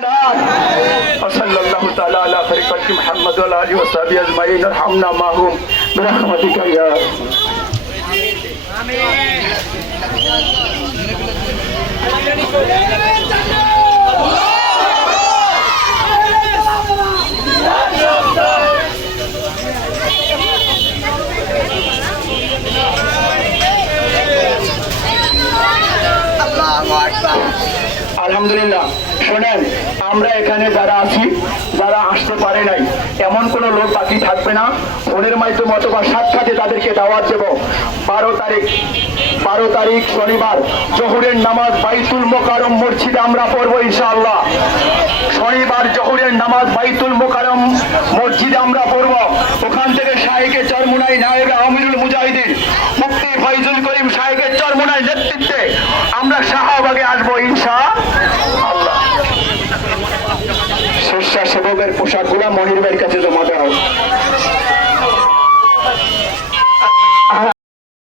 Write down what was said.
وصلى الله تعالى على خلق محمد وعلى آله وصحبه أجمعين. ارحمنا معهم برحمتك يا আলহামদুলিল্লাহ। শোনেন, আমরা এখানে যারা আছি, যারা আসতে পারে নাই, এমন কোনো লোক বাকি থাকবে না। ফোনের মাধ্যমে অথবা সাক্ষাতে তাদেরকে দাওয়াত দেব। বারো তারিখ বারো তারিখ শনিবার, জহুরের নামাজ বাইতুল মোকারম মসজিদে আমরা পড়ব ইনশাআল্লাহ। শনিবার জহুরের নামাজ বাইতুল মোকারম মসজিদে আমরা পড়ব। ওখান থেকে শাহেকে চরমুনাই নায়েবে আমিরুল মুজাহিদিন, মুফতি ফাইজুল করিম শাহেকের চরমুনাই নেতৃত্বে আমরা শাহবাগে আসব ইনশা স্বেচ্ছাসেবকের পোশাকগুলা ভাইয়ের কাছে জমা দেওয়া